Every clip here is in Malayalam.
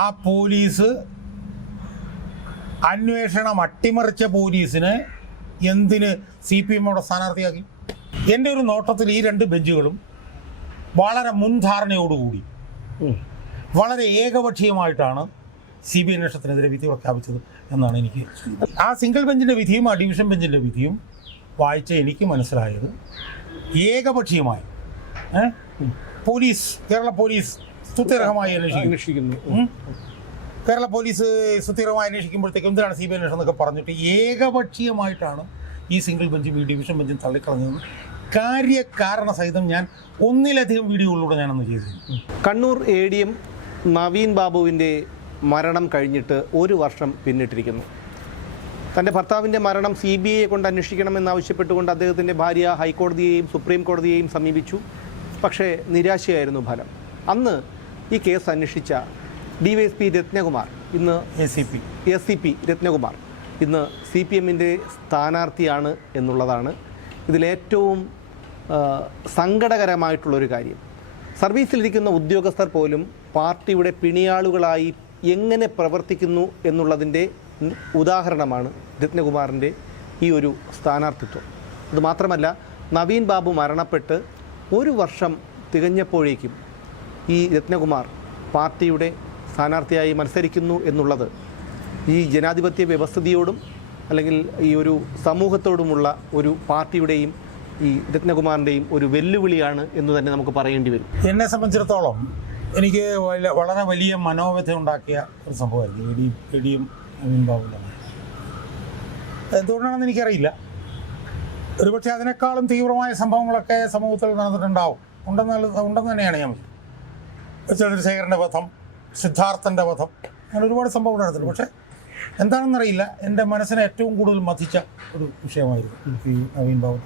ആ പോലീസ് അന്വേഷണം അട്ടിമറിച്ച പോലീസിന് എന്തിന് സി പി എമ്മോടെ സ്ഥാനാർത്ഥിയാക്കി? എന്റെ ഒരു നോട്ടത്തിൽ ഈ രണ്ട് ബെഞ്ചുകളും വളരെ മുൻധാരണയോടുകൂടി. വളരെ ഏകപക്ഷീയമായിട്ടാണ് സി ബി അന്വേഷണത്തിനെതിരെ വിധി പ്രഖ്യാപിച്ചത് എന്നാണ് എനിക്ക് ആ സിംഗിൾ ബെഞ്ചിന്റെ വിധിയും ആ ഡിവിഷൻ ബെഞ്ചിന്റെ വിധിയും വായിച്ച എനിക്ക് മനസ്സിലായത് ഏകപക്ഷീയമായി. പോലീസ് കേരള പോലീസ് അന്വേഷിക്കും അന്വേഷിക്കുന്നു. കേരള പോലീസ് സുസ്ഥിരമായി അന്വേഷിക്കുമ്പോഴത്തേക്കും എന്തിനാണ് സി ബി അന്വേഷണം എന്നൊക്കെ പറഞ്ഞിട്ട് ഏകപക്ഷീയമായിട്ടാണ് ഈ സിംഗിൾ ബെഞ്ചും ഈ ഡിവിഷൻ ബെഞ്ചും തള്ളിക്കളഞ്ഞത്. കാര്യകാരണ സഹിതം ഞാൻ ഒന്നിലധികം വീഡിയോകളിലൂടെ ഞാനൊന്ന് ചെയ്തു Kannur A D M Naveen ബാബുവിന്റെ മരണം കഴിഞ്ഞിട്ട് ഒരു വർഷം പിന്നിട്ടിരിക്കുന്നു. തന്റെ ഭർത്താവിന്റെ മരണം സി ബി ഐയെ കൊണ്ട് അന്വേഷിക്കണമെന്നാവശ്യപ്പെട്ടുകൊണ്ട് അദ്ദേഹത്തിന്റെ ഭാര്യ ഹൈക്കോടതിയെയും സുപ്രീം കോടതിയെയും സമീപിച്ചു. പക്ഷേ നിരാശയായിരുന്നു ഫലം. അന്ന് ഈ കേസ് അന്വേഷിച്ച D Y S P Ratnakumar ഇന്ന് A C P S C P Ratnakumar ഇന്ന് സി പി എമ്മിന്റെ സ്ഥാനാർത്ഥിയാണ് എന്നുള്ളതാണ് ഇതിലേറ്റവും സങ്കടകരമായിട്ടുള്ളൊരു കാര്യം. സർവീസിലിരിക്കുന്ന ഉദ്യോഗസ്ഥർ പോലും പാർട്ടിയുടെ പിണിയാളുകളായി എങ്ങനെ പ്രവർത്തിക്കുന്നു എന്നുള്ളതിന്റെ ഉദാഹരണമാണ് രത്നകുമാറിന്റെ ഈ ഒരു സ്ഥാനാർത്ഥിത്വം. അതുമാത്രമല്ല നവീൻ ബാബു മരണപ്പെട്ട് ഒരു വർഷം തികഞ്ഞപ്പോഴേക്കും ഈ രത്നകുമാർ പാർട്ടിയുടെ സ്ഥാനാർത്ഥിയായി മത്സരിക്കുന്നു എന്നുള്ളത് ഈ ജനാധിപത്യ വ്യവസ്ഥിതിയോടും അല്ലെങ്കിൽ ഈ ഒരു സമൂഹത്തോടുമുള്ള ഒരു പാർട്ടിയുടെയും ഈ രത്നകുമാറിന്റെയും ഒരു വെല്ലുവിളിയാണ് എന്ന് തന്നെ നമുക്ക് പറയേണ്ടി വരും. എന്നെ സംബന്ധിച്ചിടത്തോളം എനിക്ക് വളരെ വലിയ മനോവ്യഥ ഉണ്ടാക്കിയ ഒരു സംഭവമായിരുന്നു ഡിയും അമീൻ ബാബുവിന്റെ എന്തുകൊണ്ടാണെന്ന് എനിക്കറിയില്ല. ഒരുപക്ഷെ അതിനേക്കാളും തീവ്രമായ സംഭവങ്ങളൊക്കെ സമൂഹത്തിൽ നടന്നിട്ടുണ്ടാവും. ഉണ്ടെന്ന് ഉണ്ടെന്ന് തന്നെയാണ് ഞാൻ ചന്ദ്രശേഖരന്റെ വധം സിദ്ധാർത്ഥന്റെ വധം അങ്ങനെ ഒരുപാട് സംഭവം നടന്നിട്ടുണ്ട്. പക്ഷേ എന്താണെന്നറിയില്ല. എന്റെ മനസ്സിനെ ഏറ്റവും കൂടുതൽ മതിച്ച ഒരു വിഷയമായിരുന്നു ഈ നവീൻ ബാബു.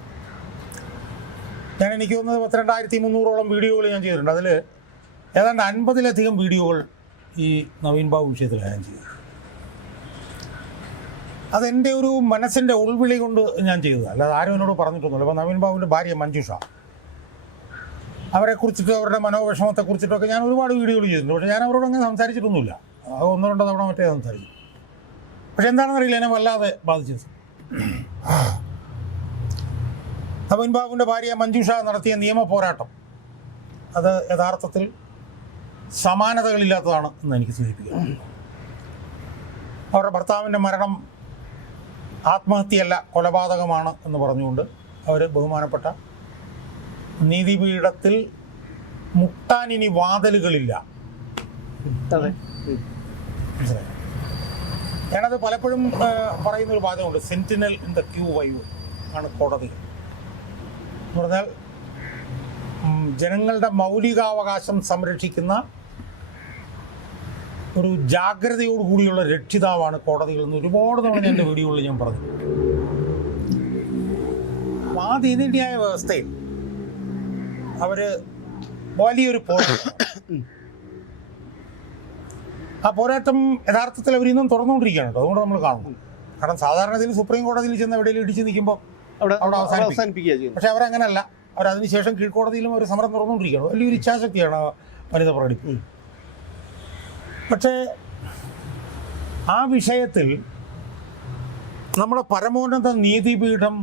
ഞാൻ എനിക്ക് തോന്നുന്നത് പത്തിരണ്ടായിരത്തി മുന്നൂറോളം വീഡിയോകൾ ഞാൻ ചെയ്തിട്ടുണ്ട്. അതിൽ ഏതാണ്ട് അൻപതിലധികം വീഡിയോകൾ ഈ നവീൻ ബാബു വിഷയത്തിലാണ് ഞാൻ ചെയ്തത്. അതെന്റെ ഒരു മനസ്സിന്റെ ഉൾവിളി കൊണ്ട് ഞാൻ ചെയ്തത് അല്ലാതെ ആരും എന്നോട് പറഞ്ഞിട്ടൊന്നുമില്ല. അപ്പോൾ നവീൻ ബാബുവിന്റെ ഭാര്യ മഞ്ജുഷ. അവരെ കുറിച്ചിട്ട് അവരുടെ മനോവിഷമത്തെ കുറിച്ചിട്ടൊക്കെ ഞാൻ ഒരുപാട് വീഡിയോകൾ ചെയ്തിട്ടുണ്ട്. പക്ഷേ ഞാൻ അവരോട് അങ്ങനെ സംസാരിച്ചിട്ടൊന്നുമില്ല. ഒന്നോ രണ്ടോ തവണ മറ്റേ സംസാരിച്ചു. പക്ഷെ എന്താണെന്നറിയില്ല എന്നെ വല്ലാതെ ബാധിച്ചത്. നവീൻ ബാബുവിന്റെ ഭാര്യ മഞ്ജുഷ നടത്തിയ നിയമ പോരാട്ടം അത് യഥാർത്ഥത്തിൽ സമാനതകളില്ലാത്തതാണ് എന്ന് എനിക്ക് സൂചിപ്പിക്കാം. അവരുടെ ഭർത്താവിന്റെ മരണം ആത്മഹത്യയല്ല കൊലപാതകമാണ് എന്ന് പറഞ്ഞുകൊണ്ട് അവർ ബഹുമാനപ്പെട്ട നീതിപീഠത്തിൽ മുട്ടാൻ ഇനി വാതലുകളില്ല? ഞാനത് പലപ്പോഴും പറയുന്ന ഒരു വാദമുണ്ട് sentinel in the qui vive ആണ് കോടതി. എന്ന് പറഞ്ഞാൽ ജനങ്ങളുടെ മൗലികാവകാശം സംരക്ഷിക്കുന്ന ഒരു ജാഗ്രതയോട് കൂടിയുള്ള രക്ഷിതാവാണ് കോടതികൾ എന്ന് ഒരുപാട് തവണ എന്റെ വീഡിയോകളിൽ ഞാൻ പറഞ്ഞു. ആ നീതിന്യായ വ്യവസ്ഥയിൽ അവർ വലിയൊരു പോരാട്ടം ആ പോരാട്ടം യഥാർത്ഥത്തിൽ അവർ ഇന്നും തുറന്നുകൊണ്ടിരിക്കുകയാണ് കേട്ടോ. അതുകൊണ്ട് നമ്മൾ കാണുന്നു. കാരണം സാധാരണ ഇതിൽ സുപ്രീം കോടതിയിൽ ചെന്ന് എവിടെയെങ്കിലും ഇടിച്ചു നിൽക്കുമ്പോൾ അവിടെ അവിടെ അവസാനിപ്പിക്കും. അവസാനിപ്പിക്കുക പക്ഷെ അവരങ്ങനല്ല. അവർ അതിനുശേഷം കീഴ്ക്കോടതിയിലും അവർ സമരം തുറന്നുകൊണ്ടിരിക്കുകയാണ്. വലിയൊരു ഇച്ഛാശക്തിയാണ് വനിത പ്രകടിപ്പിക്കുന്നത് പക്ഷേ ആ വിഷയത്തിൽ നമ്മുടെ പരമോന്നത നീതിപീഠം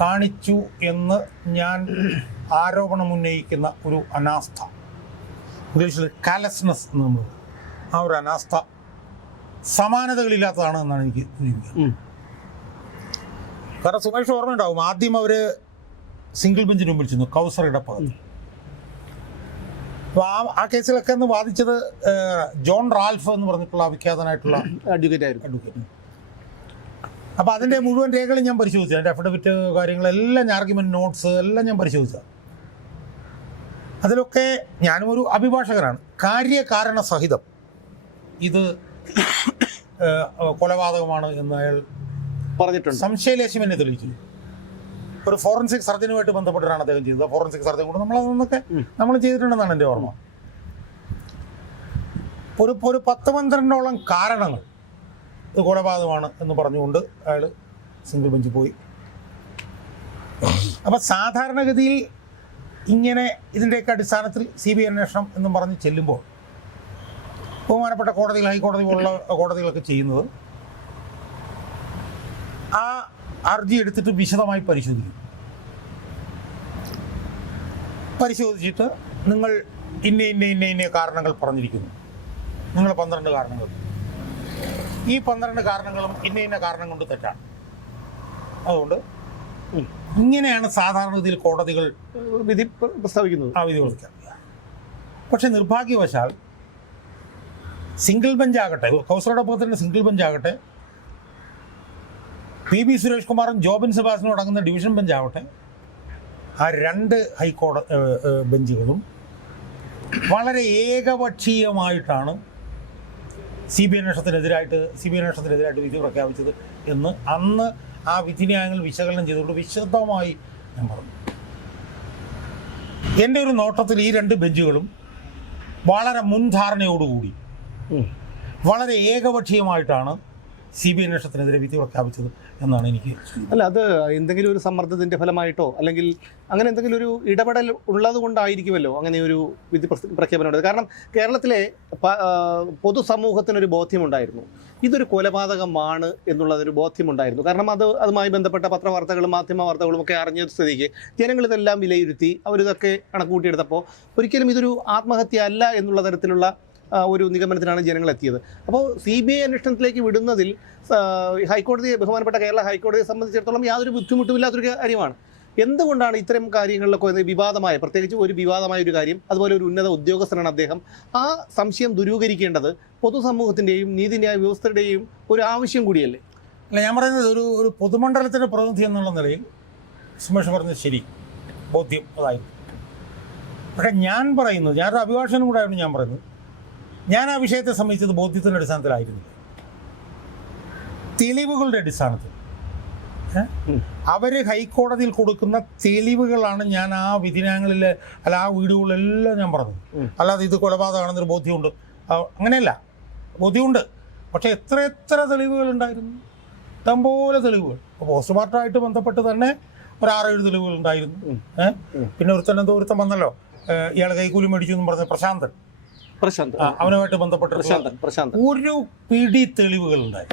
കാണിച്ചു എന്ന് ഞാൻ ആരോപണം ഉന്നയിക്കുന്ന ഒരു അനാസ്ഥ. ഇംഗ്ലീഷിൽ കാലസ്നസ് എന്ന് നമ്മൾ പറയും. ആ ഒരു അനാസ്ഥ സമാനതകളില്ലാത്തതാണ് എന്നാണ് എനിക്ക് തോന്നിയത്. കാരണം സുമേഷ് ഓർമ്മയുണ്ടാവും ആദ്യം അവർ സിംഗിൾ ബെഞ്ചിന് മുമ്പിൽ ചെന്നു കൗസറയുടെ പകൽ അപ്പോൾ ആ ആ കേസിലൊക്കെ എന്ന് വാദിച്ചത് ജോൺ റാൽഫ് എന്ന് പറഞ്ഞിട്ടുള്ള വിഖ്യാതനായിട്ടുള്ള അഡ്വക്കേറ്റ് ആയിരുന്നു. അഡ്വക്കേറ്റ്. അപ്പോൾ അതിന്റെ മുഴുവൻ രേഖകളും ഞാൻ പരിശോധിച്ചു. അതിന്റെ അഫിഡവിറ്റ് കാര്യങ്ങളെല്ലാം ഞാൻ ആർഗ്യുമെന്റ് നോട്ട്സ് എല്ലാം ഞാൻ പരിശോധിച്ചു. അതിലൊക്കെ ഞാനും ഒരു അഭിഭാഷകനാണ്. കാര്യകാരണ സഹിതം ഇത് കൊലപാതകമാണ് എന്ന് അയാൾ പറഞ്ഞിട്ടുണ്ട്. സംശയലേശം എന്നെ തെളിയിച്ചു. ഒരു ഫോറൻസിക് സർജനുമായിട്ട് ബന്ധപ്പെട്ടിട്ടാണ് അദ്ദേഹം ചെയ്തത്. ഫോറൻസിക് സർജൻ കൂടെ നമ്മൾ അതൊന്നൊക്കെ നമ്മൾ ചെയ്തിട്ടുണ്ടെന്നാണ് എന്റെ ഓർമ്മ. ഒരു ഒരു പത്ത് പന്ത്രണ്ടോളം കാരണങ്ങൾ കൊലപാതകമാണ് എന്ന് പറഞ്ഞുകൊണ്ട് അയാൾ സിംഗിൾ ബെഞ്ചിൽ പോയി. അപ്പം സാധാരണഗതിയിൽ ഇങ്ങനെ ഇതിന്റെയൊക്കെ അടിസ്ഥാനത്തിൽ സി ബി അന്വേഷണം എന്നും പറഞ്ഞ് ചെല്ലുമ്പോൾ ബഹുമാനപ്പെട്ട കോടതികൾ ഹൈക്കോടതി പോലുള്ള കോടതികളൊക്കെ ചെയ്യുന്നത് ആ ഹർജി എടുത്തിട്ട് വിശദമായി പരിശോധിക്കും. പരിശോധിച്ചിട്ട് നിങ്ങൾ ഇന്ന ഇന്ന ഇന്ന ഇന്ന കാരണങ്ങൾ പറഞ്ഞിരിക്കുന്നു. നിങ്ങൾ പന്ത്രണ്ട് കാരണങ്ങൾ. ഈ പന്ത്രണ്ട് കാരണങ്ങളും ഇന്ന ഇന്ന കാരണം കൊണ്ട് തെറ്റാണ്. അതുകൊണ്ട്. ഇങ്ങനെയാണ് സാധാരണഗതിയിൽ കോടതികൾ വിധി പ്രസ്താവിക്കുന്നത്. ആ വിധി കൊടുക്കുക പക്ഷെ നിർഭാഗ്യവശാൽ സിംഗിൾ ബെഞ്ച് ആകട്ടെ കൗസറോടൊപ്പത്തിന്റെ സിംഗിൾ ബെഞ്ച് ആകട്ടെ പി ബി സുരേഷ് കുമാറും ജോബിൻ സെബാസിനും അടങ്ങുന്ന ഡിവിഷൻ ബെഞ്ച് ആവട്ടെ ആ രണ്ട് ഹൈക്കോടതി ബെഞ്ചുകളും വളരെ ഏകപക്ഷീയമായിട്ടാണ് സി ബി അന്വേഷണത്തിനെതിരായിട്ട് സി ബി അന്വേഷണത്തിനെതിരായിട്ട് വിധി പ്രഖ്യാപിച്ചത് എന്ന് അന്ന് ആ വിധിന്യായങ്ങൾ വിശകലനം ചെയ്തുകൊണ്ട് വിശദമായി ഞാൻ പറഞ്ഞു എന്റെ ഒരു നോട്ടത്തിൽ ഈ രണ്ട് ബെഞ്ചുകളും വളരെ മുൻധാരണയോടുകൂടി. വളരെ ഏകപക്ഷീയമായിട്ടാണ് സി ബി അന്വേഷണത്തിനെതിരെ വിധി പ്രഖ്യാപിച്ചത് എന്നാണ് എനിക്ക് അല്ല അത് എന്തെങ്കിലും ഒരു സമ്മർദ്ദത്തിന്റെ ഫലമായിട്ടോ അല്ലെങ്കിൽ അങ്ങനെ എന്തെങ്കിലും ഒരു ഇടപെടൽ ഉള്ളത് കൊണ്ടായിരിക്കുമല്ലോ അങ്ങനെ ഒരു വിധി പ്രഖ്യാപനം കാരണം കേരളത്തിലെ പൊതുസമൂഹത്തിനൊരു ബോധ്യമുണ്ടായിരുന്നു. ഇതൊരു കൊലപാതകമാണ് എന്നുള്ളതൊരു ബോധ്യമുണ്ടായിരുന്നു. കാരണം അത് അതുമായി ബന്ധപ്പെട്ട പത്രവാർത്തകളും മാധ്യമ വാർത്തകളും ഒക്കെ അറിഞ്ഞ സ്ഥിതിക്ക് ജനങ്ങൾ ഇതെല്ലാം വിലയിരുത്തി അവരിതൊക്കെ കണക്കുകൂട്ടിയെടുത്തപ്പോൾ ഒരിക്കലും ഇതൊരു ആത്മഹത്യ അല്ല എന്നുള്ള തരത്തിലുള്ള ഒരു നിഗമനത്തിനാണ് ജനങ്ങൾ എത്തിയത്. അപ്പോൾ സി ബി ഐ അന്വേഷണത്തിലേക്ക് വിടുന്നതിൽ ഹൈക്കോടതിയെ ഹൈക്കോടതി ബഹുമാനപ്പെട്ട കേരള ഹൈക്കോടതിയെ സംബന്ധിച്ചിടത്തോളം യാതൊരു ബുദ്ധിമുട്ടുമില്ലാത്തൊരു കാര്യമാണ്. എന്തുകൊണ്ടാണ് ഇത്തരം കാര്യങ്ങളിലൊക്കെ വിവാദമായ പ്രത്യേകിച്ച് ഒരു വിവാദമായ ഒരു കാര്യം അതുപോലെ ഒരു ഉന്നത ഉദ്യോഗസ്ഥനാണ് അദ്ദേഹം ആ സംശയം ദുരൂകരിക്കേണ്ടത് പൊതുസമൂഹത്തിന്റെയും നീതിന്യായ വ്യവസ്ഥയുടെയും ഒരു ആവശ്യം കൂടിയല്ലേ? അല്ല ഞാൻ പറയുന്നത് ഒരു ഒരു പൊതുമണ്ഡലത്തിന്റെ പ്രതിനിധി എന്നുള്ള നിലയിൽ സുമേഷ് പറഞ്ഞത് ശരി ബോധ്യം അതായിരുന്നു പക്ഷേ ഞാൻ പറയുന്നത് ഞാനൊരു അഭിഭാഷകനും കൂടെ ആയിരുന്നു ഞാൻ പറയുന്നത്. ഞാൻ ആ വിഷയത്തെ സംബന്ധിച്ചത് ബോധ്യത്തിന്റെ അടിസ്ഥാനത്തിലായിരുന്നു. തെളിവുകളുടെ അടിസ്ഥാനത്തിൽ. അവർ. ഹൈക്കോടതിയിൽ കൊടുക്കുന്ന തെളിവുകളാണ് ഞാൻ ആ വിധിനാങ്ങളിൽ അല്ല ആ വീടുകളിലെല്ലാം ഞാൻ പറഞ്ഞു അല്ലാതെ ഇത് കൊലപാതകമാണെന്നൊരു ബോധ്യമുണ്ട്. അങ്ങനെയല്ല. ബോധ്യമുണ്ട്. പക്ഷേ എത്ര എത്ര തെളിവുകൾ ഉണ്ടായിരുന്നു ഇഷ്ടംപോലെ തെളിവുകൾ. പോസ്റ്റ്മോർട്ടമായിട്ട് ബന്ധപ്പെട്ട് തന്നെ ഒരു ആറേഴ് തെളിവുകൾ ഉണ്ടായിരുന്നു. പിന്നെ ഒരുത്തൻ എന്തോ ഒരുത്തൻ വന്നല്ലോ ഇയാൾ കൈക്കൂലി മേടിച്ചു എന്ന് പറഞ്ഞ പ്രശാന്തൻ. പ്രശാന്ത്. അവനുമായിട്ട് ബന്ധപ്പെട്ട പ്രശാന്തൻ പ്രശാന്ത് ഒരു പിടി തെളിവുകൾ ഉണ്ടായി.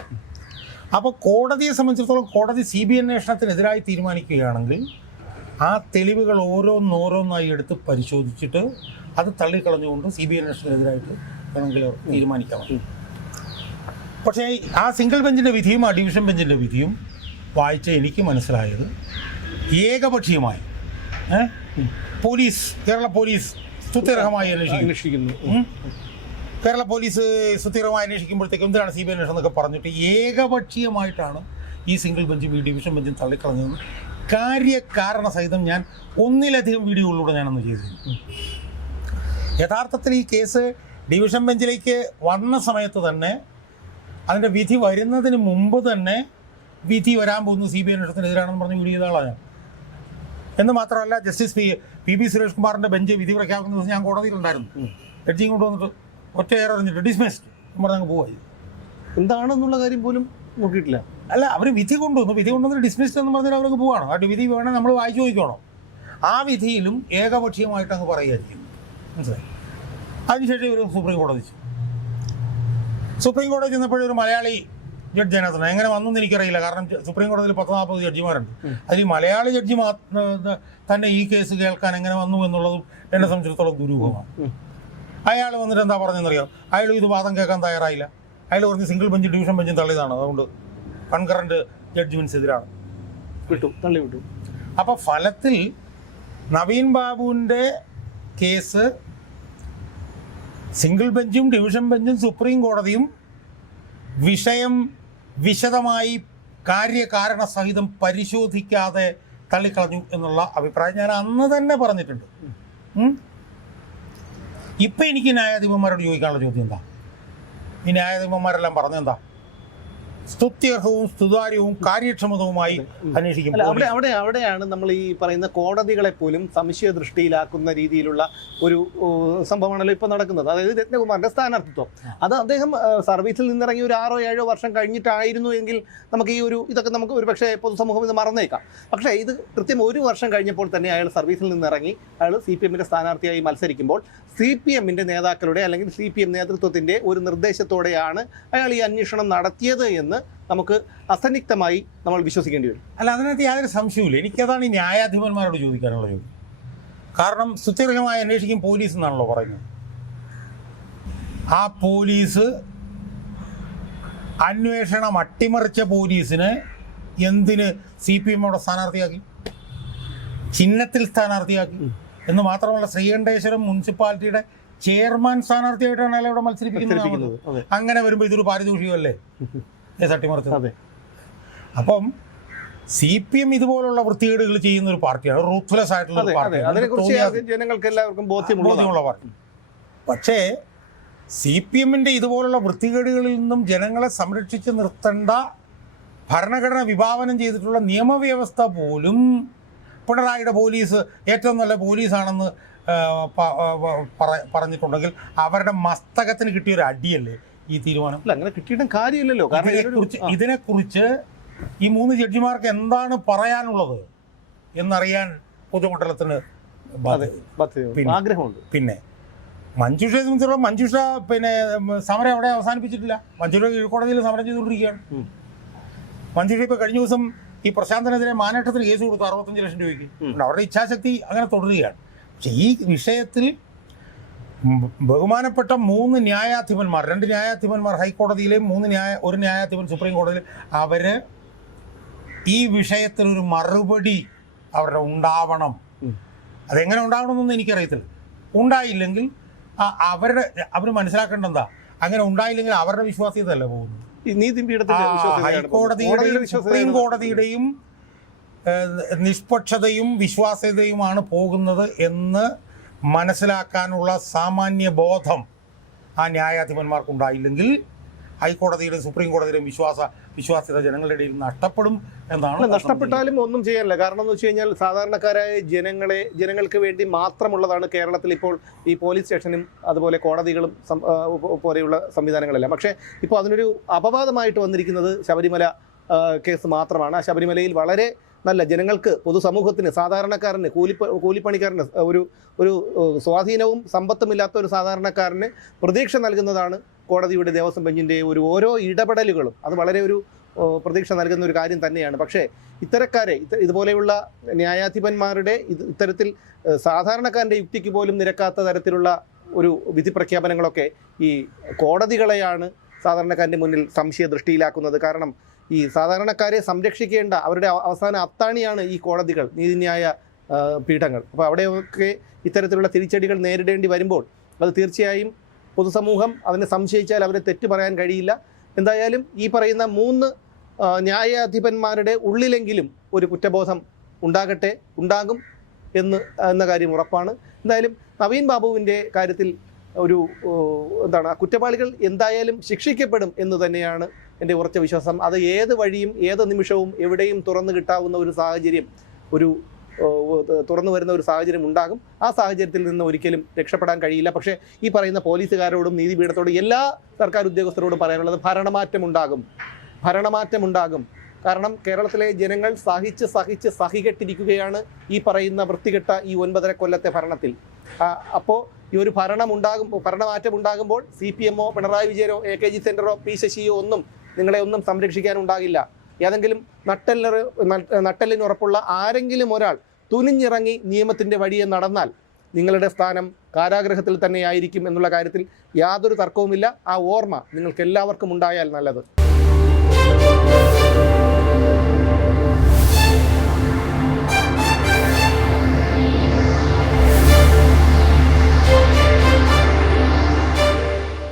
അപ്പോൾ കോടതിയെ സംബന്ധിച്ചിടത്തോളം കോടതി സി ബി അന്വേഷണത്തിനെതിരായി തീരുമാനിക്കുകയാണെങ്കിൽ ആ തെളിവുകൾ ഓരോന്നോരോന്നായി എടുത്ത് പരിശോധിച്ചിട്ട് അത് തള്ളിക്കളഞ്ഞുകൊണ്ട് സി ബി അന്വേഷണത്തിനെതിരായിട്ട് വേണമെങ്കിൽ തീരുമാനിക്കാം. പക്ഷേ ആ സിംഗിൾ ബെഞ്ചിന്റെ വിധിയും ആ ഡിവിഷൻ ബെഞ്ചിന്റെ വിധിയും വായിച്ച എനിക്ക് മനസ്സിലായത് ഏകപക്ഷീയമായി. പോലീസ് കേരള പോലീസ് അന്വേഷിക്കും അന്വേഷിക്കുന്നു. കേരള പോലീസ് സുസ്ഥിരമായി അന്വേഷിക്കുമ്പോഴത്തേക്കും എന്തിനാണ് സി ബി അന്വേഷണം എന്നൊക്കെ പറഞ്ഞിട്ട് ഏകപക്ഷീയമായിട്ടാണ് ഈ സിംഗിൾ ബെഞ്ചും ഈ ഡിവിഷൻ ബെഞ്ചും തള്ളിക്കളഞ്ഞതെന്ന്. കാര്യകാരണ സഹിതം ഞാൻ ഒന്നിലധികം വീഡിയോകളിലൂടെ ഞാനൊന്ന് ചെയ്തിരുന്നു. യഥാർത്ഥത്തിൽ ഈ കേസ് ഡിവിഷൻ ബെഞ്ചിലേക്ക് വന്ന സമയത്ത് തന്നെ അതിന്റെ വിധി വരുന്നതിന് മുമ്പ് തന്നെ വിധി വരാൻ പോകുന്നു സി ബി അന്വേഷണത്തിനെതിരാണെന്ന് പറഞ്ഞ് വീഡിയോ ചെയ്ത ആളാണ് ഞാൻ. എന്ന് മാത്രമല്ല justice P P B Suresh കുമാറിന്റെ ബെഞ്ച് വിധി പ്രഖ്യാപിക്കുന്ന ദിവസം ഞാൻ കോടതിയിലുണ്ടായിരുന്നു. ഉം. ജഡ്ജിയും കൊണ്ട് വന്നിട്ട് ഒറ്റ ഏറെ അറിഞ്ഞിട്ട് ഡിസ്മിസ്ഡ് പറഞ്ഞ് അങ്ങ് പോവായി എന്താണെന്നുള്ള കാര്യം പോലും നോക്കിയിട്ടില്ല. അല്ല അവർ വിധി കൊണ്ടുവന്നു. വിധി കൊണ്ടുവന്ന് ഡിസ്മിസ്ഡ് എന്ന് പറഞ്ഞാൽ അവർക്ക് പോവാണോ? ആ വിധി വേണേൽ നമ്മൾ വായിച്ചു നോക്കിക്കോണം ആ വിധിയിലും ഏകപക്ഷീയമായിട്ട് അങ്ങ് പറയുകയായിരിക്കും മനസ്സിലായി? അതിനുശേഷം ഒരു സുപ്രീം കോടതി സുപ്രീം കോടതി ചെന്നപ്പോഴൊരു മലയാളി ജഡ്ജ് അതിനകത്തുണ്ട് എങ്ങനെ വന്നെന്ന് എനിക്കറിയില്ല. കാരണം സുപ്രീം കോടതിയിൽ പത്ത് നാൽപ്പത് ജഡ്ജിമാരുണ്ട്. അതിൽ മലയാളി ജഡ്ജി തന്നെ ഈ കേസ് കേൾക്കാൻ എങ്ങനെ വന്നു എന്നുള്ളതും എന്നെ സംബന്ധിച്ചിടത്തോളം ദുരൂഹമാണ്. അയാൾ വന്നിട്ട് എന്താ പറഞ്ഞെന്നറിയാം അയാൾ ഇത് വാദം കേൾക്കാൻ തയ്യാറായില്ല. അയാൾ പറഞ്ഞ് സിംഗിൾ ബെഞ്ച് ഡിവിഷൻ ബെഞ്ചും തള്ളിയതാണ്. അതുകൊണ്ട് കൺകറന്റ് ജഡ്ജ്മെന്റ്സ് എതിരാണ്. വിട്ടു. തള്ളി വിട്ടു. അപ്പോൾ ഫലത്തിൽ നവീൻ ബാബുവിന്റെ കേസ് സിംഗിൾ ബെഞ്ചും ഡിവിഷൻ ബെഞ്ചും സുപ്രീം കോടതിയും വിഷയം വിശദമായി കാര്യകാരണ സഹിതം പരിശോധിക്കാതെ തള്ളിക്കളഞ്ഞു എന്നുള്ള അഭിപ്രായം ഞാൻ അന്ന് തന്നെ പറഞ്ഞിട്ടുണ്ട്. ഇപ്പം എനിക്ക് ന്യായാധിപന്മാരോട് ചോദിക്കാനുള്ള ചോദ്യം എന്താ? ഈ ന്യായാധിപന്മാരെല്ലാം പറഞ്ഞെന്താ? സ്തുത്യർഹവും സ്തുതാര്യവും കാര്യക്ഷമതവുമായി അന്വേഷിക്കും അവിടെ അവിടെ അവിടെയാണ് നമ്മൾ ഈ പറയുന്ന കോടതികളെ പോലും സംശയ ദൃഷ്ടിയിലാക്കുന്ന രീതിയിലുള്ള ഒരു സംഭവമാണല്ലോ ഇപ്പൊ നടക്കുന്നത്. അതായത് രത്നകുമാറിന്റെ സ്ഥാനാർത്ഥിത്വം. അത് അദ്ദേഹം സർവീസിൽ നിന്നിറങ്ങി ഒരു ആറോ ഏഴോ വർഷം കഴിഞ്ഞിട്ടായിരുന്നു എങ്കിൽ നമുക്ക് ഈ ഒരു ഇതൊക്കെ നമുക്ക് ഒരു പക്ഷേ പൊതുസമൂഹം ഇത് മറന്നേക്കാം. പക്ഷേ ഇത് കൃത്യം ഒരു വർഷം കഴിഞ്ഞപ്പോൾ തന്നെ അയാൾ സർവീസിൽ നിന്നിറങ്ങി അയാൾ സി പി എമ്മിന്റെ സ്ഥാനാർത്ഥിയായി മത്സരിക്കുമ്പോൾ സി പി എമ്മിന്റെ നേതാക്കളുടെ അല്ലെങ്കിൽ സി പി എം നേതൃത്വത്തിന്റെ ഒരു നിർദ്ദേശത്തോടെയാണ് അയാൾ ഈ അന്വേഷണം നടത്തിയത് എന്ന് നമുക്ക് അസന്നിഗ്ധമായി നമ്മൾ വിശ്വസിക്കേണ്ടി വരും. അല്ല അതിനകത്ത് യാതൊരു സംശയവുമില്ല. എനിക്കതാണ് ഈ ന്യായാധിപന്മാരോട് ചോദിക്കാനുള്ള ചോദ്യം. കാരണം സ്തുത്യർഹമായി അന്വേഷിക്കും പോലീസ് എന്നാണല്ലോ പറയുന്നത്. ആ പോലീസ് അന്വേഷണം അട്ടിമറിച്ച പോലീസിന് എന്തിന് സി പി എമ്മോടെ സ്ഥാനാർത്ഥിയാക്കി? ചിഹ്നത്തിൽ സ്ഥാനാർത്ഥിയാക്കി? എന്ന് മാത്രമല്ല ശ്രീകണ്ഠേശ്വരം മുനിസിപ്പാലിറ്റിയുടെ ചെയർമാൻ സ്ഥാനാർത്ഥിയായിട്ടാണ് അയാൾ ഇവിടെ മത്സരിപ്പിക്കുന്നത്. അങ്ങനെ വരുമ്പോൾ ഇതൊരു പാരിതോഷികമല്ലേ? അതെ. അപ്പം സി പി എം ഇതുപോലുള്ള വൃത്തികേടുകൾ ചെയ്യുന്ന ഒരു പാർട്ടിയാണ്. റൂത്ത്ലെസ് ആയിട്ടുള്ള ഒരു പാർട്ടിയാണ്. അതിനെ തോന്നിയാൽ കുറിച്ച് ജനങ്ങൾക്ക് എല്ലാവർക്കും ബോധ്യമുള്ള പാർട്ടി. പക്ഷേ സി പി എമ്മിന്റെ ഇതുപോലുള്ള വൃത്തികേടുകളിൽ നിന്നും ജനങ്ങളെ സംരക്ഷിച്ച് നിർത്തേണ്ട ഭരണഘടന വിഭാവനം ചെയ്തിട്ടുള്ള നിയമവ്യവസ്ഥ പോലും പിണറായിയുടെ പോലീസ് ഏറ്റവും നല്ല പോലീസാണെന്ന് പറഞ്ഞിട്ടുണ്ടെങ്കിൽ അവരുടെ മസ്തകത്തിന് കിട്ടിയൊരു അടിയല്ലേ? ഈ തീരുമാനം. അല്ല അങ്ങനെ കിട്ടിയിട്ടും കാര്യമില്ലല്ലോ. കാരണം ഇതിനെക്കുറിച്ച് ഈ മൂന്ന് ജഡ്ജിമാർക്ക് എന്താണ് പറയാനുള്ളത് എന്നറിയാൻ പൊതുമണ്ഡലത്തിന് ആഗ്രഹമുണ്ട്. പിന്നെ മഞ്ജുഷയെ സംബന്ധിച്ചിടത്തോളം മഞ്ജുഷ പിന്നെ സമരം അവിടെ അവസാനിപ്പിച്ചിട്ടില്ല. മഞ്ജുഷ കീഴ്ക്കോടതിയിൽ സമരം ചെയ്തുകൊണ്ടിരിക്കുകയാണ്. മഞ്ജുഷ ഇപ്പൊ കഴിഞ്ഞ ദിവസം ഈ പ്രശാന്തനെതിരെ മാനേട്ടത്തിന് കേസ് കൊടുത്തു അറുപത്തഞ്ച് ലക്ഷം രൂപയ്ക്ക്. അവരുടെ ഇച്ഛാശക്തി അങ്ങനെ തുടരുകയാണ്. പക്ഷെ ഈ വിഷയത്തിൽ ബഹുമാനപ്പെട്ട മൂന്ന് ന്യായാധിപന്മാർ രണ്ട് ന്യായാധിപന്മാർ ഹൈക്കോടതിയിലെയും മൂന്ന് ന്യായ ഒരു ന്യായാധിപൻ സുപ്രീം കോടതിയിൽ അവർ ഈ വിഷയത്തിൽ ഒരു മറുപടി അവരുടെ ഉണ്ടാവണം. അതെങ്ങനെ ഉണ്ടാവണമെന്നൊന്നും എനിക്കറിയത്തില്ല. ഉണ്ടായില്ലെങ്കിൽ അവരുടെ അവർ മനസ്സിലാക്കേണ്ട എന്താ? അങ്ങനെ ഉണ്ടായില്ലെങ്കിൽ അവരുടെ വിശ്വാസ്യതല്ല പോകുന്നത്? ഹൈക്കോടതിയുടെയും സുപ്രീം കോടതിയുടെയും നിഷ്പക്ഷതയും വിശ്വാസ്യതയുമാണ് പോകുന്നത് എന്ന് മനസ്സിലാക്കാനുള്ള സാമാന്യ ബോധം ആ ന്യായാധിപന്മാർക്കുണ്ടായില്ലെങ്കിൽ ഹൈക്കോടതിയുടെ സുപ്രീം കോടതിയുടെയും വിശ്വാസ വിശ്വാസ്യത ജനങ്ങളുടെ ഇടയിൽ നഷ്ടപ്പെടും എന്നാണ് നഷ്ടപ്പെട്ടാലും ഒന്നും ചെയ്യാനില്ല. കാരണം എന്ന് വെച്ച് കഴിഞ്ഞാൽ സാധാരണക്കാരായ ജനങ്ങളെ ജനങ്ങൾക്ക് വേണ്ടി മാത്രമുള്ളതാണ് കേരളത്തിൽ ഇപ്പോൾ ഈ പോലീസ് സ്റ്റേഷനും അതുപോലെ കോടതികളും പോലെയുള്ള സംവിധാനങ്ങളെല്ലാം. പക്ഷേ ഇപ്പോൾ അതിനൊരു അപവാദമായിട്ട് വന്നിരിക്കുന്നത് ശബരിമല കേസ് മാത്രമാണ്. ആ ശബരിമലയിൽ വളരെ നല്ല ജനങ്ങൾക്ക് പൊതുസമൂഹത്തിന് സാധാരണക്കാരന് കൂലിപ്പ കൂലിപ്പണിക്കാരന് ഒരു ഒരു സ്വാധീനവും സമ്പത്തുമില്ലാത്ത ഒരു സാധാരണക്കാരന് പ്രതീക്ഷ നൽകുന്നതാണ് കോടതിയുടെ ദേവസ്വം ബെഞ്ചിന്റെ ഒരു ഓരോ ഇടപെടലുകളും. അത് വളരെ ഒരു പ്രതീക്ഷ നൽകുന്ന ഒരു കാര്യം തന്നെയാണ്. പക്ഷേ ഇത്തരക്കാരെ ഇത്ത ഇതുപോലെയുള്ള ന്യായാധിപന്മാരുടെ ഇത് ഇത്തരത്തിൽ സാധാരണക്കാരന്റെ യുക്തിക്ക് പോലും നിരക്കാത്ത തരത്തിലുള്ള ഒരു വിധി പ്രഖ്യാപനങ്ങളൊക്കെ ഈ കോടതികളെയാണ് സാധാരണക്കാരന്റെ മുന്നിൽ സംശയ ദൃഷ്ടിയിലാക്കുന്നത് കാരണം ഈ സാധാരണക്കാരെ സംരക്ഷിക്കേണ്ട അവരുടെ അവസാന അത്താണിയാണ് ഈ കോടതികൾ നീതിന്യായ പീഠങ്ങൾ. അപ്പോൾ അവിടെയൊക്കെ ഇത്തരത്തിലുള്ള തിരിച്ചടികൾ നേരിടേണ്ടി വരുമ്പോൾ അത് തീർച്ചയായും പൊതുസമൂഹം അതിനെ സംശയിച്ചാൽ അവരെ തെറ്റ് പറയാൻ കഴിയില്ല. എന്തായാലും ഈ പറയുന്ന മൂന്ന് ന്യായാധിപന്മാരുടെ ഉള്ളിലെങ്കിലും ഒരു കുറ്റബോധം ഉണ്ടാകട്ടെ ഉണ്ടാകും എന്ന് എന്ന കാര്യം ഉറപ്പാണ്. എന്തായാലും നവീൻ ബാബുവിന്റെ കാര്യത്തിൽ ഒരു എന്താണ് കുറ്റവാളികൾ എന്തായാലും ശിക്ഷിക്കപ്പെടും എന്ന് തന്നെയാണ് എന്റെ ഉറച്ച വിശ്വാസം. അത് ഏത് വഴിയും ഏത് നിമിഷവും എവിടെയും തുറന്നു കിട്ടാവുന്ന ഒരു സാഹചര്യം ഒരു തുറന്നു വരുന്ന ഒരു സാഹചര്യം ഉണ്ടാകും. ആ സാഹചര്യത്തിൽ നിന്ന് ഒരിക്കലും രക്ഷപ്പെടാൻ കഴിയില്ല. പക്ഷേ ഈ പറയുന്ന പോലീസുകാരോടും നീതിപീഠത്തോടും എല്ലാ സർക്കാർ ഉദ്യോഗസ്ഥരോടും പറയാനുള്ളത് ഭരണമാറ്റം ഉണ്ടാകും. ഭരണമാറ്റം ഉണ്ടാകും. കാരണം കേരളത്തിലെ ജനങ്ങൾ സഹിച്ച് സഹിച്ച് സഹികെട്ടിരിക്കുകയാണ് ഈ പറയുന്ന വൃത്തികെട്ട ഈ ഒൻപതര കൊല്ലത്തെ ഭരണത്തിൽ. അപ്പോൾ ഈ ഒരു ഭരണം ഉണ്ടാകും ഭരണമാറ്റം ഉണ്ടാകുമ്പോൾ സി പി എമ്മോ പിണറായി വിജയനോ എ കെ ജി സെന്ററോ പി ശശിയോ ഒന്നും നിങ്ങളെ ഒന്നും സംരക്ഷിക്കാനുണ്ടാകില്ല. ഏതെങ്കിലും നട്ടല്ലർ നട്ടെല്ലിന് ഉറപ്പുള്ള ആരെങ്കിലും ഒരാൾ തുനിഞ്ഞിറങ്ങി നിയമത്തിന്റെ വഴിയെ നടന്നാൽ നിങ്ങളുടെ സ്ഥാനം കാരാഗ്രഹത്തിൽ തന്നെയായിരിക്കും എന്നുള്ള കാര്യത്തിൽ യാതൊരു തർക്കവുമില്ല. ആ ഓർമ്മ നിങ്ങൾക്ക് എല്ലാവർക്കും ഉണ്ടായാൽ നല്ലത്.